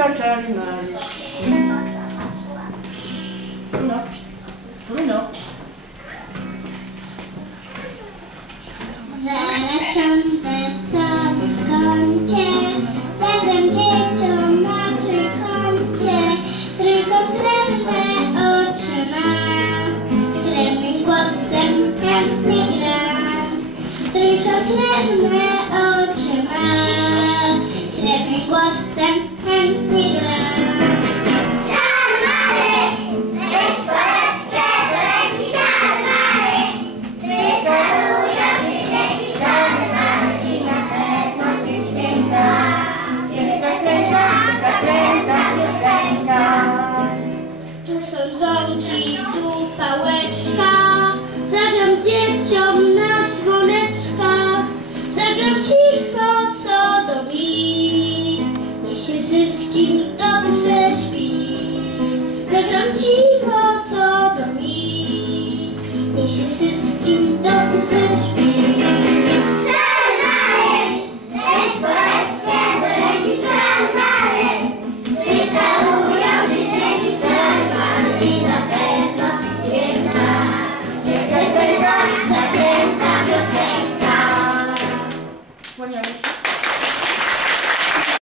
czarka czarna liść. Bruno, Bruno. Zaraz siądę sobie w kącie, zagram dzieciom na trójkącie. Trójkąt drewne oczy ma, drewnym głosem chętnie gra. Trójkąt drewne oczy ma, drewnym głosem chętnie gra. Tu są dzwonki, tu pałeczka, zagram dzieciom na dzwoneczkach, zagram cicho co do mi, niesie zyski